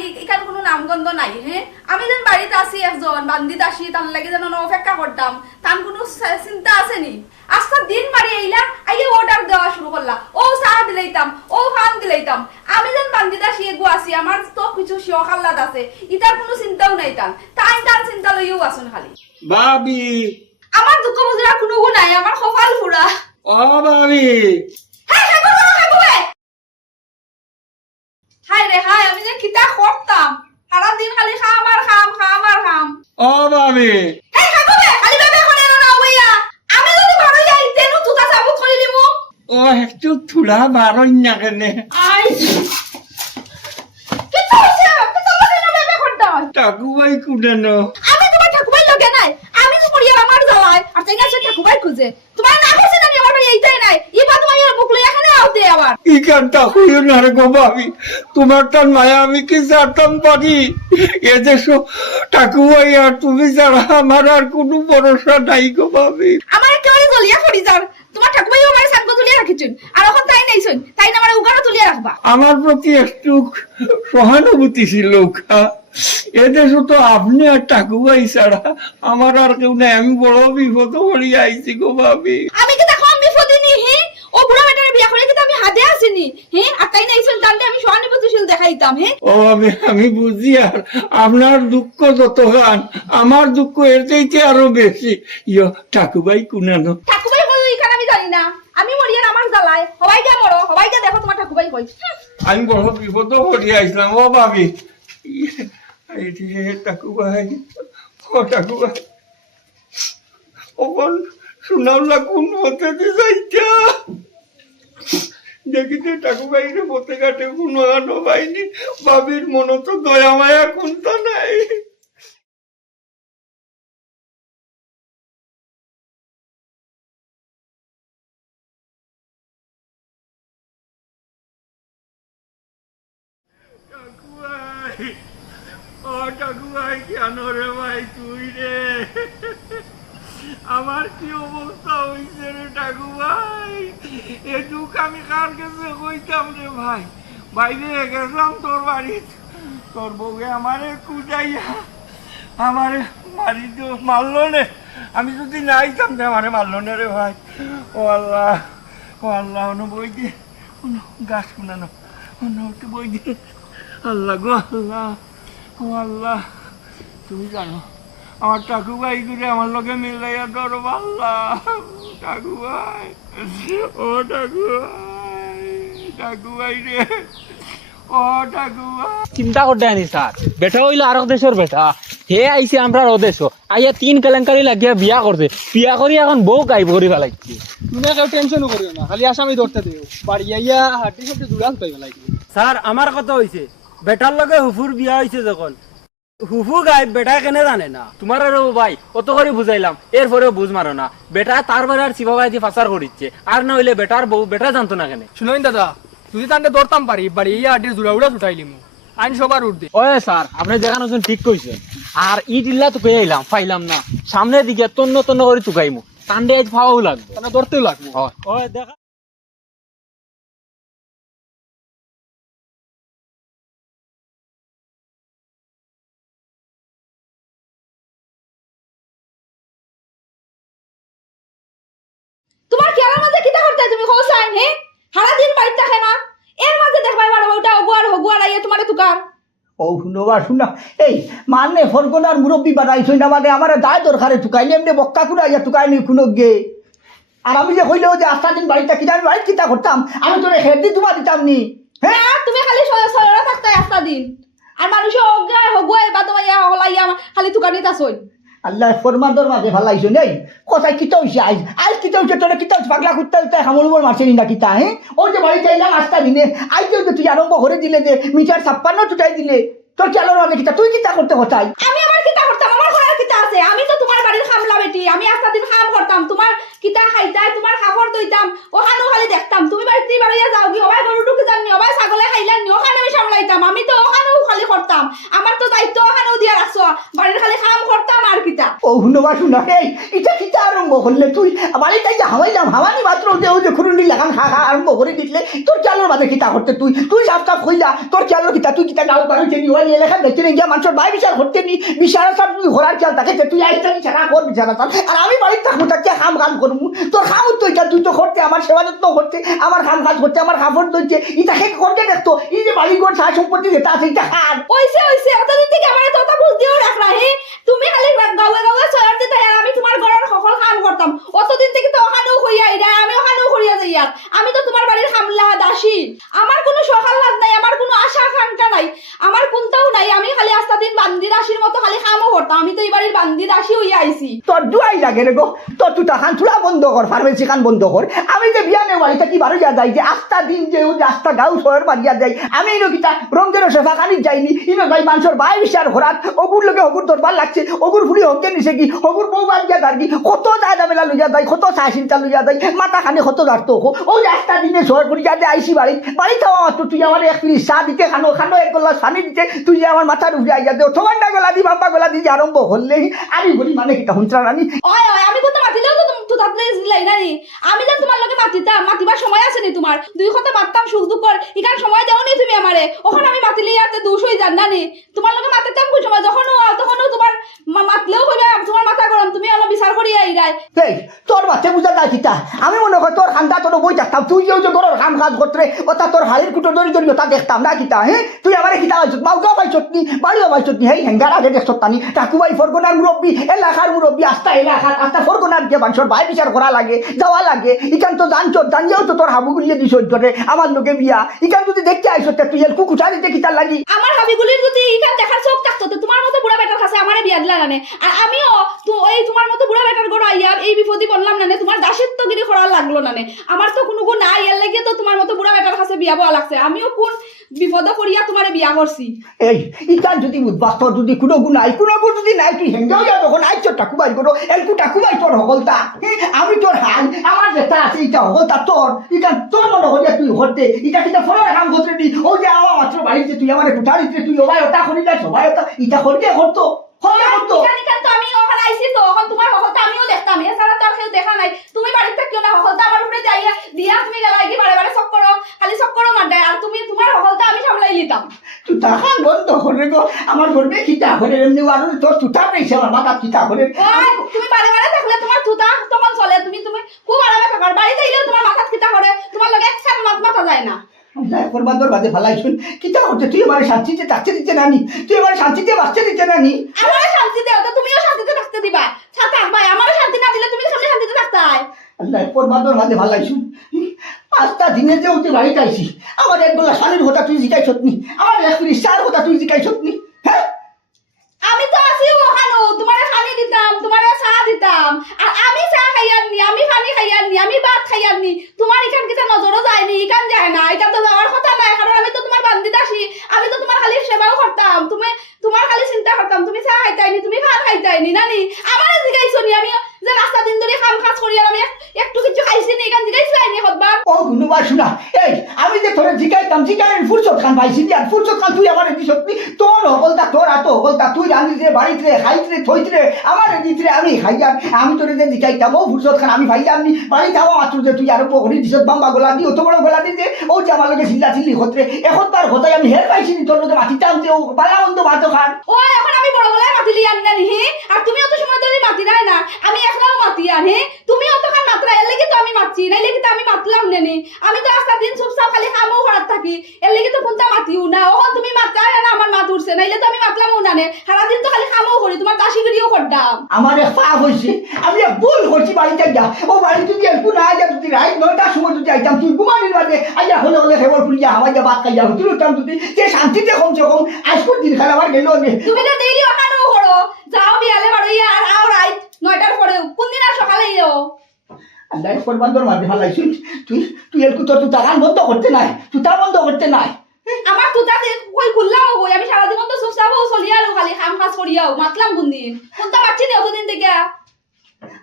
খালি এখানে কোনো নামগন্ধ নাই হ্যাঁ আমি যেন বাড়িতে আসি একজন বান্দিত আসি তার লাগে যেন অপেক্ষা করতাম তার কোনো চিন্তা আছে নি আজকে দিন বাড়ি আইলা আইয়ে অর্ডার দেওয়া শুরু করলা ও চা দিলাইতাম ও খান দিলাইতাম আমি যেন বান্দিত আসি এগু আসি আমার তো কিছু শিও খাল্লাদ আছে ইটার কোনো চিন্তাও নাই তার চিন্তা লইও আসুন খালি ভাবি আমার দুঃখ বুঝার কোনো গু নাই আমার কপাল পুরা ও ভাবি হাই রে হাই আমি যে কিতা করতাম সারা দিন খালি খাম আর খাম খাম আর খাম ও ভাবি হেই খাবো বে খালি বেবে করে না হইয়া আমি যদি বাড়ি যাই তেনু তুতা সাবুত করে দিমু ও একটু থোড়া বারই না কেনে আই কিতা হইছে কিতা লাগে না বেবে করতাম ঠাকুমাই কুডানো আমি তোমার ঠাকুমাই লগে নাই আমি তো পড়িয়া আমার যাওয়াই আর তেঙ্গা সে ঠাকুমাই খুঁজে তোমার না হইছে না আমার বাড়ি এইটাই নাই ইবা তোমার বুক লই এখানে আউতে আবার ইকানটা হইও না রে গো ভাবি তোমার তার মায়া আমি কি জানতাম পারি এদেশো ঠাকুমাই আর তুমি ছাড়া আমার আর কোনো ভরসা নাই গো ভাবি আমার কেউ জ্বলিয়া পড়ি যার তোমার ঠাকুমাই আমার সাঙ্গ তুলিয়া রাখিছুন আর এখন তাই নাইছুন তাই না আমার উগারও তুলিয়া রাখবা আমার প্রতি একটু সহানুভূতি ছিল এদেশে তো আপনি আর ঠাকুমাই ছাড়া আমার আর কেউ নাই আমি বড় বিপদ পড়ি আইছি গো ভাবি আমি কি দেখো আমি ফদিনি হে ও বুড়া বেটার বিয়া করে কিন্তু আমি হাতে আসিনি হে আর তাই নাইছুন তাহলে আমি সহানুভূতিশীল দেখাইতাম হে ও আমি বুঝি আর আপনার দুঃখ যত গান আমার দুঃখ এর চাইতে আরো বেশি ইয়ো ঠাকুমাই কুনানো ঠাকুমাই কই এখানে আমি জানি না আমি মরিয়ার আমার জ্বালায় সবাইকে মরো সবাইকে দেখো তোমার ঠাকুমাই কই আমি বড় বিপদ পড়ি আইছিলাম ও ভাবি ঠাকুমাই ও ঠাকুমাই ওপন শুনাওলা কোন মতে যাইতা দেখিতে ঠাকুমাইরে পথে ঘাটে কোনো আনো পাইনি ভাবির মনে তো দয়া মায়া কোনটা নাই ও ঠাকুমাই কেন রে ভাই তুই রে আমার কি অবস্থা হইছে রে ঠাকুমাই এ দুঃখ আমি কার কাছে কইতাম রে ভাই বাইরে গেছিলাম তোর বাড়ি তোর বউকে আমারে কুদাইয়া আমারে মারি তো মারলো নে আমি যদি না আইতাম তো আমারে মারলো না রে ভাই ও আল্লাহ অন্য বই দিয়ে গাছ কুনানো অন্য একটু বই দিয়ে আল্লাহ গো আল্লাহ ও আল্লাহ তুমি জানো আমার ঠাকুমাই করে আমার লগে মিলাইয়া ধরো আল্লাহ ঠাকুমাই ও ঠাকুমাই রে ও ঠাকুমাই চিন্তা করতে আনি স্যার বেটা হইলো আরক দেশের বেটা হে আইছে আমরা ওদেশ আইয়া 3 কেলেঙ্কারি লাগিয়া বিয়া করছে বিয়া করি এখন বউ গাইব করি ফেলাইছি তুমি কেউ টেনশনও করিও না খালি আসামি ধরতে দিও বাড়ি আইয়া হাঁটি সাথে দূরাল পাই ফেলাইছি স্যার আমার কথা হইছে বেটার লগে হুফুর বিয়া হইছে যখন হুফু গাই বেটা কেনে জানে না তোমার আর ভাই অত করে বুঝাইলাম এরপরেও বুঝ মারো না বেটা তার বাড়ি আর শিবা ভাই ফাঁসার করিচ্ছে আর না হইলে বেটার বউ বেটা জানতো না কেন শুনোই দাদা যদি তান্তে ধরতাম পারি বাড়ি আইয়া হাঁটির জোড়া উড়া ছুটাইলিমু আইন সবার উঠ দে ওয়ে স্যার আপনি দেখানো ঠিক কইছেন আর ইট ইল্লা তো পেয়ে আইলাম পাইলাম না সামনের দিকে তন্ন তন্ন করে তুকাইমু কান্ডে আজ পাওয়াও লাগবে তাহলে ধরতেও লাগবো ওই দেখা তোমার কি আমার মাঝে কিতা করতে তুমি হোসাইন হে সারা দিন বাড়িতে থাকে না এর মাঝে দেখবাই বড় বউটা হগুয়ার আইয়া তোমারে তুকার ও শুনা এই মানে ফরগনার মুরব্বী বানাইছই না মানে আমার দায় দরকারে টুকাইনি এমনি বক্কা করে আইয়া টুকাইনি কোনো গে আর আমি যে কইলেও যে আস্তা দিন বাড়িতে কিনা আমি বাড়িতে কিতা করতাম আমি তোরে হেড দি তোমার দিতাম নি হ্যাঁ তুমি খালি সরলা থাকতে একটা দিন আর মানুষ হগুয়াই বা তোমার ইয়া হলাইয়া খালি তুকার নিতাছই আল্লাহ ফরমাদর মাঝে ভালাইছো নেই কোথায় কিতা হইছে আজ কিতা হইছে তোরে কিতা পাগলা কুত্তা উত্তা হামলুর মারছে না কিতা হ্যাঁ ও যে বাড়ি চাইলাম আস্তা দিনে আইতেও যে তুই আরম্ভ করে দিলে যে মিটার 56 টুটাই দিলে তোর চালোর মাঝে কিতা তুই কিতা করতে কোথায় আমি আমার কিতা করতাম আমার ঘরের কিতা আছে আমি তো তোমার বাড়ির খামলা বেটি আমি একটা দিন খাম করতাম তোমার কিতা খাইতাই তোমার খাবার দইতাম ওখানেও খালি দেখতাম তুমি বাড়িতে বাড়িয়া যাও কি হবাই গরু ঢুকে যাননি হবাই ছাগলে খাইলাম নি ওখানে আমি সামলাইতাম আমি তো ওখানেও খালি করতাম আমার তো দায়িত্ব ওখানেও দিয়া রাখছো বাড়ির খালি কাম করতাম আর কিতা ও শুনবা শুনা এই এটা কিতা আরম্ভ করলে তুই বাড়িতে যে হাওয়াইলাম হাওয়ানি মাত্র যে ওই যে খুরুন্ডি লাগান খা খা আরম্ভ করে দিলে তোর চালোর বাদে কিতা করতে তুই তুই সাফ সাফ কইলা তোর চালোর কিতা তুই কিতা গাও বাড়ি চেনি ওই এলাকা দেখতে নিয়ে গিয়া মানুষের ভাই বিচার করতে নি বিচারা সব তুই ঘোরার চাল থাকে তুই আইসা বিচারা কর বিচারা চাল আর আমি বাড়িতে থাকবো তাকে কাম কাম করবো তোর খাম তো এটা তুই তো করতে আমার সেবা যত্ন করতে আমার কাম কাজ করতে আমার কাপড় ধরছে ইটাকে করতে দেখতো এই যে বাড়িঘর সার সম্পত্তি যেটা আছে এটা খান ওইসে অতদিন থেকে আমার তোতা বুঝদিও রাখলা হে তুমি খালি গাওয়ে গাওয়ে চয়ার দিতে আর আমি তোমার ঘরের সকল কাম করতাম অতদিন থেকে তো ওখানেও হইয়া ইরা আমি ওখানেও করিয়া যাই আর আমি তো তোমার বাড়ির খামলা দাসী আমার কোনো সকাল লাগ নাই আমার কোনো আশা আকাঙ্ক্ষা নাই আমার কোনটাও নাই আমি খালি আস্তা দিন বান্দি দাসীর মতো খালি কামও করতাম আমি তো এই বাড়ির বান্দি দাসী হইয়া আইছি তোর দুয়াই লাগে রে গো তোর তুই খান চুলা বন্ধ কর ফার্মেসি খান বন্ধ কর আমি যে বিয়ানে বাড়িতে কি বারো যা যাই যে আস্তা দিন যে ও যে আস্তা গাও শহর বাড়িয়া যাই আমি ইনো কিতা রঙের সেফা খানি যাইনি ইনো যাই মানুষের ভাই বিচার ঘোরাত অগুর লোকে হগুর দরবার লাগছে অগুর ফুড়ি হকে নিছে কি হগুর বউ বাড়িয়া দাঁড়ি কত দাদা বেলা লইয়া যায় কত চা চিন্তা লইয়া যায় মাথা খানে কত দাঁড়তো ও যে আস্তা দিনে শহর করিয়া যে আইসি বাড়ি খাওয়া মাত্র তুই আমার এক পিস চা দিতে খানো খানো এক গলা পানি দিতে তুই যে আমার মাথার উপরে আইয়া দে ঠোমান্ডা গলা দি বাম্পা গলা দিয়ে আরম্ভ করলেই আমি বলি মানে কিটা হুঁচরা রানি ওই আমি কত মাতিলেও তো তো তাতলে লাই নানি আমি যে তোমার লগে মাতিতাম মাতিবার সময় আছে নি তোমার দুই কথা মারতাম সুখ দুঃখ কর ইকান সময় দেও নি তুমি আমারে ওখানে আমি মাতিলে আর দোষ হই জান নানি তোমার লগে মাতিতাম কোন সময় তখনও তোমার মাতলেও হইবে তোমার মাথা গরম তুমি অলপ বিচার করিয়া আইরাই এই তোর বাচ্চা বুঝা যায় কিতা আমি মনে করি তোর খান্দা তোর বই থাকতাম তুই যে ঘরের কাম কাজ করতে ওটা তোর হাড়ির কুটো দড়ি দড়ি ওটা দেখতাম না কিতা হ্যাঁ তুই আমার কিতা পাইছত মাউটাও পাইছত নি বাড়িও পাইছত নি হেই হেঙ্গার আগে দেখছত তানি টাকুবাই ফরগনার মুরব্বী এলাকার মুরব্বী আস্তা ফরগনার যে মানুষের ভাই বিচার করা লাগে যাওয়া লাগে ইখান তো জানিয়েও তো তোর হাবু গুলিয়ে দিছ ধরে আমার লোকে বিয়া ইখান যদি দেখতে আইছত তুই এর কুকুটা দিতে কিতা লাগি আমার হাবিগুলির যদি ইখান দেখার চোখ থাকতো তো তোমার মতো বুড়া বেটার কাছে আমারে বিয়া দিলা নানে আর আমিও তো এই তোমার মতো বুড়া বেটার গড় আইয়া এই বিপদই বললাম নানে তোমার দাসত্বগিরি করা লাগলো নানে আমার তো কোনো গুণ নাই এর লাগে তো তোমার মতো বুড়া বেটার কাছে বিয়া বলা লাগছে আমিও কোন বিপদ করিয়া তোমারে বিয়া করছি এই ইটার যদি বুঝবাস তোর যদি কোনো গুণ যদি নাই তুই হেঙ্গাও যা তখন আইছ টাকুবাই করো এলকু টাকুবাই তোর হকলতা আমি তোর হাল আমার যেটা আছে এটা হকলতা তোর এটা তোর মনে হইয়া তুই হতে এটা কিটা ফোনের কাম করতে দি ও যে আমার মাত্র বাড়িতে তুই আমার কুঠারিতে তুই ওবাই ওটা করি যা সবাই ওটা এটা করতে করতো তো আমি ওখানে আইছি তো ওখানে তোমার হকলতা আমিও দেখতাম এছাড়া তো আর কেউ দেখা নাই তুমি বাড়িতে কেউ না হকলতা আমার উপরে যাইয়া দিয়া তুমি গেলাই কি বারে বারে খালি চক্করও মারদাই আর তুমি তোমার হকলতা আমি সামলাই লিতাম তুই টাকা বন্ধ করে গো আমার করবে খিতা করে এমনি আর তোর তুটা পেয়েছে আমার মাথা খিতা করে তুমি বারে বারে থাকলে তোমার তুতা তখন চলে তুমি খুব আরামে থাকার বাড়িতে এলেও তোমার মাথা খিতা করে তোমার লগে এক সাথে মাথা যায় না করবার তোর বাদে ফালাইছুন কিতা করতে তুই আমার শান্তিতে থাকতে দিতে নানি তুই আমার শান্তিতে বাঁচতে দিতে নানি আমার শান্তি দেও তো তুমিও শান্তিতে থাকতে দিবা সাথে ভাই আমার শান্তি না দিলে তুমি সামনে শান্তিতে থাকতে হয় আল্লাহ করবার তোর বাদে ফালাইছুন পাঁচটা দিনে যে উঠে বাড়িতে আইছি আমার এক গোলা শালির কথা তুই জিকাইছত নি আমার এক পিস চার কথা তুই জিকাইছত নি হ্যাঁ আমি তো আছি ওখানে তোমারে পানি দিতাম তোমারে চা দিতাম আর আমি চা খাইয়ারনি আমি পানি খাইয়ারনি আমি ভাত খাইয়ারনি তোমার এখান কিছু নজরও যায়নি এখান যায় না এটা তো যাওয়ার কথা নাই কারণ আমি তো তোমার বান্দি দাসী আমি তো তোমার খালি সেবাও করতাম তোমার খালি চিন্তা করতাম তুমি চা খাইতাইনি তুমি ভাত খাইতাইনি নানি আমারে জিগাইছো নি আমি যে রাস্তা দিন ধরে কাম কাজ করি আর আমি একটু কিছু খাইছি নি এখান জিগাইছো আইনি হতবার ও গুনুবার শুনা এই আমি যে তোরে জিকাইতাম জিকাইন ফুরসত খান পাইছি নি আর ফুরসত খান তুই আমার দিছত নি তোর হকলতা তোর এত হকলতা তুই রান্দিস রে বাড়িতে রে খাইত রে থইত রে আমার দিত রে আমি খাইয়াম আমি তোরে যে জিকাইতাম ও ফুরসত খান আমি ভাইয়াম নি বাড়ি যাওয়া মাত্র যে তুই আরো পকড়ি দিছত বাম্বা গোলা দি অত বড় গোলা দি যে ও যে আমার লগে চিল্লা চিল্লি হতরে এখন তার হতাই আমি হের পাইছি নি তোর লগে মাতিতাম যে ও পালা অন্ত ভাত খান ও এখন আমি বড় গলায় মাতিলি আননি হে আর তুমি অত সময় ধরে মাতি নাই না আমি এখনো মাতি আনে তুমি অতখান মাত্রা এর লাগি তো আমি মাতছি না লাগি তো আমি মাতলাম নেনি আমি তো আজটা দিন চুপচাপ খালি খামও করার থাকি এর লাগি তো কোনটা মাতিও না ও তুমি মাত্রা না আমার মাত উঠছে নাইলে তো আমি মাতলামও না নে সারা দিন তো খালি খামও করি তোমার দাসিগিরিও করতাম আমার এক পা হইছে আমি এক ভুল করছি বাড়িতে যা ও বাড়ি যদি একটু না যা যদি রাত 9টার সময় যদি আইতাম তুই ঘুমানির বাদে আইয়া হলে খবর পুলিয়া হাওয়া যা ভাত খাইয়া তুই উঠতাম তুই যে শান্তিতে কমছে কম আজকের দিন খারাপ আর গেল নে তুমি তো ডেইলি ওখানেও করো যাও বিয়ালে বাড়িয়া আর আও রাত 9টার পরে কোন দিন আর সকালে এও আল্লাহ করবার তোর মাঝে ফালাইছিস তুই একটু তোর তুই টাকান বন্ধ করতে নাই তুই তা বন্ধ করতে নাই আমার তুতা কই খুললাম কই আমি সারা জীবন তো চুপচাপ চলিয়া আলো খালি কাম কাজ করিয়াও মাতলাম কোন দিন কোনটা পাচ্ছি না অতদিন থেকে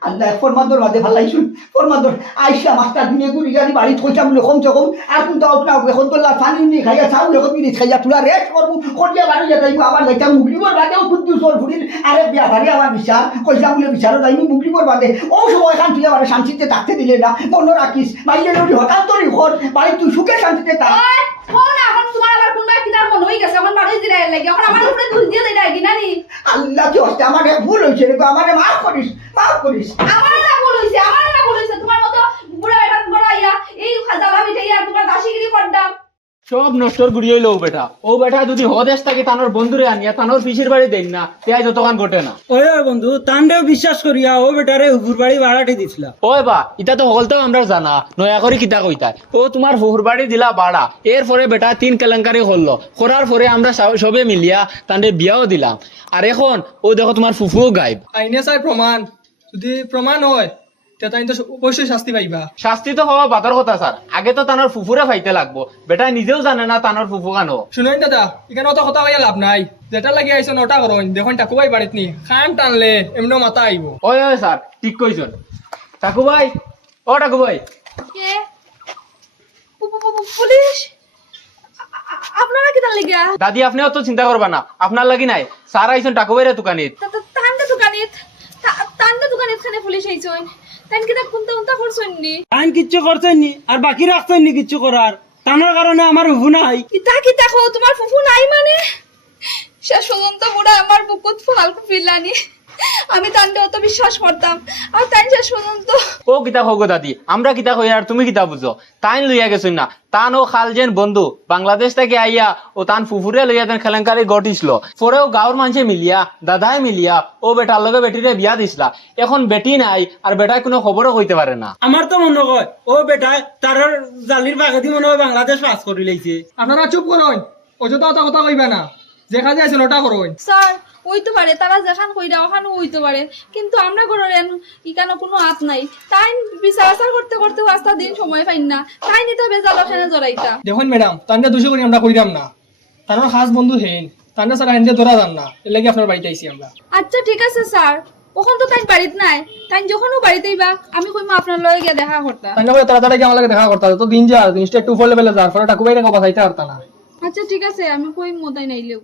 আল্লাহ ফরমাদর মাঝে ভাল লাগছুন ফরমাদর আইসা মাস্টার দিনে গুড়ি গাড়ি বাড়ি থইতাম বলে কমসে কম আর কিন্তু আপনা এখন তোলা পানি নিয়ে খাইয়া চাউল এখন মিনিট খাইয়া তুলা রেস্ট করবো করিয়া বাড়ি যাইব আবার যাইতাম মুগরিবর বাদেও বুদ্ধি সর ফুরির আরে বিয়া বাড়ি আমার বিচার কইসাম বলে বিচারও যাইনি মুগরিবর বাদে ও সময় খান তুই আবার শান্তিতে থাকতে দিলে না মনে রাখিস মাইলে যদি হঠাৎ তোরই ঘর বাড়ি তুই সুখে শান্তিতে থাক ওই কোন এখন তোমার আবার কোন কিতার মন হই গেছে এখন মানুষ দিলাই লাগে এখন আমার উপরে দুই দিয়ে দেই কি নানি আল্লাহ কি হচ্ছে আমার ভুল হয়েছে রে আমারে মাফ করিস মাফ করিস আমার না ভুল হইছে তোমার মতো বুড়া বেটা বড়াইয়া এই খাজালা মিটাইয়া তোমার দাসিগিরি করতাম সব নষ্টর গুড়ি হইলো বেটা ও বেটা যদি হদেশ থাকে তানোর বন্ধুরে আনিয়া তানোর পিসির বাড়ি দেন না তাই যতক্ষণ ঘটে না ওই বন্ধু তান্ডেও বিশ্বাস করিয়া ও বেটারে হুকুর বাড়ি ভাড়াটি দিছিলা ওই বা ইটা তো হলতেও আমরা জানা নয়া করে কিতা কইতা ও তোমার হুহুর বাড়ি দিলা বাড়া এরপরে বেটা 3 কেলেঙ্কারি হলো করার পরে আমরা সবে মিলিয়া তান্ডে বিয়াও দিলাম আর এখন ও দেখো তোমার ফুফুও গায়েব আইনে চাই প্রমাণ যদি প্রমাণ হয় তে তাই তো অবশ্যই শাস্তি পাইবা শাস্তি তো হওয়া বাতার কথা স্যার আগে তো তানোর ফুফুরে ফাইতে লাগবো বেটা নিজেও জানে না তানোর ফুফু কানো শুনুন দাদা এখানে অত কথা হইয়া লাভ নাই যেটা লাগি আইসো নটা করুন দেখুন টাকুবাই বাড়িত নি খান টানলে এমন মাথা আইব ওই ওই স্যার ঠিক কইছেন টাকু ভাই ও টাকু ভাই কে পুলিশ আপনারা কিতার লাগিয়া দাদি আপনি অত চিন্তা করবা না আপনার লাগি নাই স্যার আইছেন টাকু ভাইরে দোকানিত তান্ডা দোকানিত খানে পুলিশ আইছন তান কিতা কোনটা কোনটা করছন নি টাইম কিচ্ছু করছেননি আর বাকি রাখছেননি কিচ্ছু করার টানার কারণে আমার হুফু নাই কিতা কো তোমার ফুফু নাই মানে শেষ পর্যন্ত বুড়া আমার বুকুত ফালকু ফিরলানি আমি তান্ডে অত বিশ্বাস করতাম আর তাই শেষ পর্যন্ত ও কিতা হোক দাদি আমরা কিতা কই আর তুমি কিতা বুঝো তাইন লইয়া গেছুন না তান ও খালজেন বন্ধু বাংলাদেশ থেকে আইয়া ও তান ফুফুরে লইয়া তেন খেলেঙ্কারি ঘটিছিল পরেও গাঁৱৰ মানুষে মিলিয়া দাদাই মিলিয়া ও বেটার লগে বেটিরে বিয়া দিছিলা এখন বেটি নাই আর বেটায় কোনো খবরও কইতে পারে না আমার তো মনে হয় ও বেটা তার জালির বাগেদি মনে হয় বাংলাদেশ পাস করে লাইছে আপনারা চুপ করুন অযথা অত কথা কইবা না যে কাজে আছে নটা করুন স্যার হইতে পারে তারা যেখান কইরা ওখানে হইতে পারে কিন্তু আমরা ঘরের ইকানো কোনো হাত নাই তাই বিচার আচার করতে করতে আস্তা দিন সময় পাইন না তাই নিতে বেজাল ওখানে জড়াইতা দেখুন ম্যাডাম তান্ডা দুশো করি আমরা কইরাম না তার খাস বন্ধু হেন তান্ডা ছাড়া হেন ধরা যান না এর লাগে আপনার বাড়িতে আইছি আমরা আচ্ছা ঠিক আছে স্যার ওখান তো তাই বাড়িত নাই তাই যখনও বাড়িতেইবা আমি কইমা আপনার লয়ে গিয়ে দেখা করতা তান্ডা করে তাড়াতাড়ি গিয়ে আমার লাগে দেখা করতে হবে তো দিন যা জিনিসটা একটু উপর লেভেলে যার ফলে টাকুবাইরে কথা চাইতে পারতা না আচ্ছা ঠিক আছে আমি কই মোতাই নাইলেও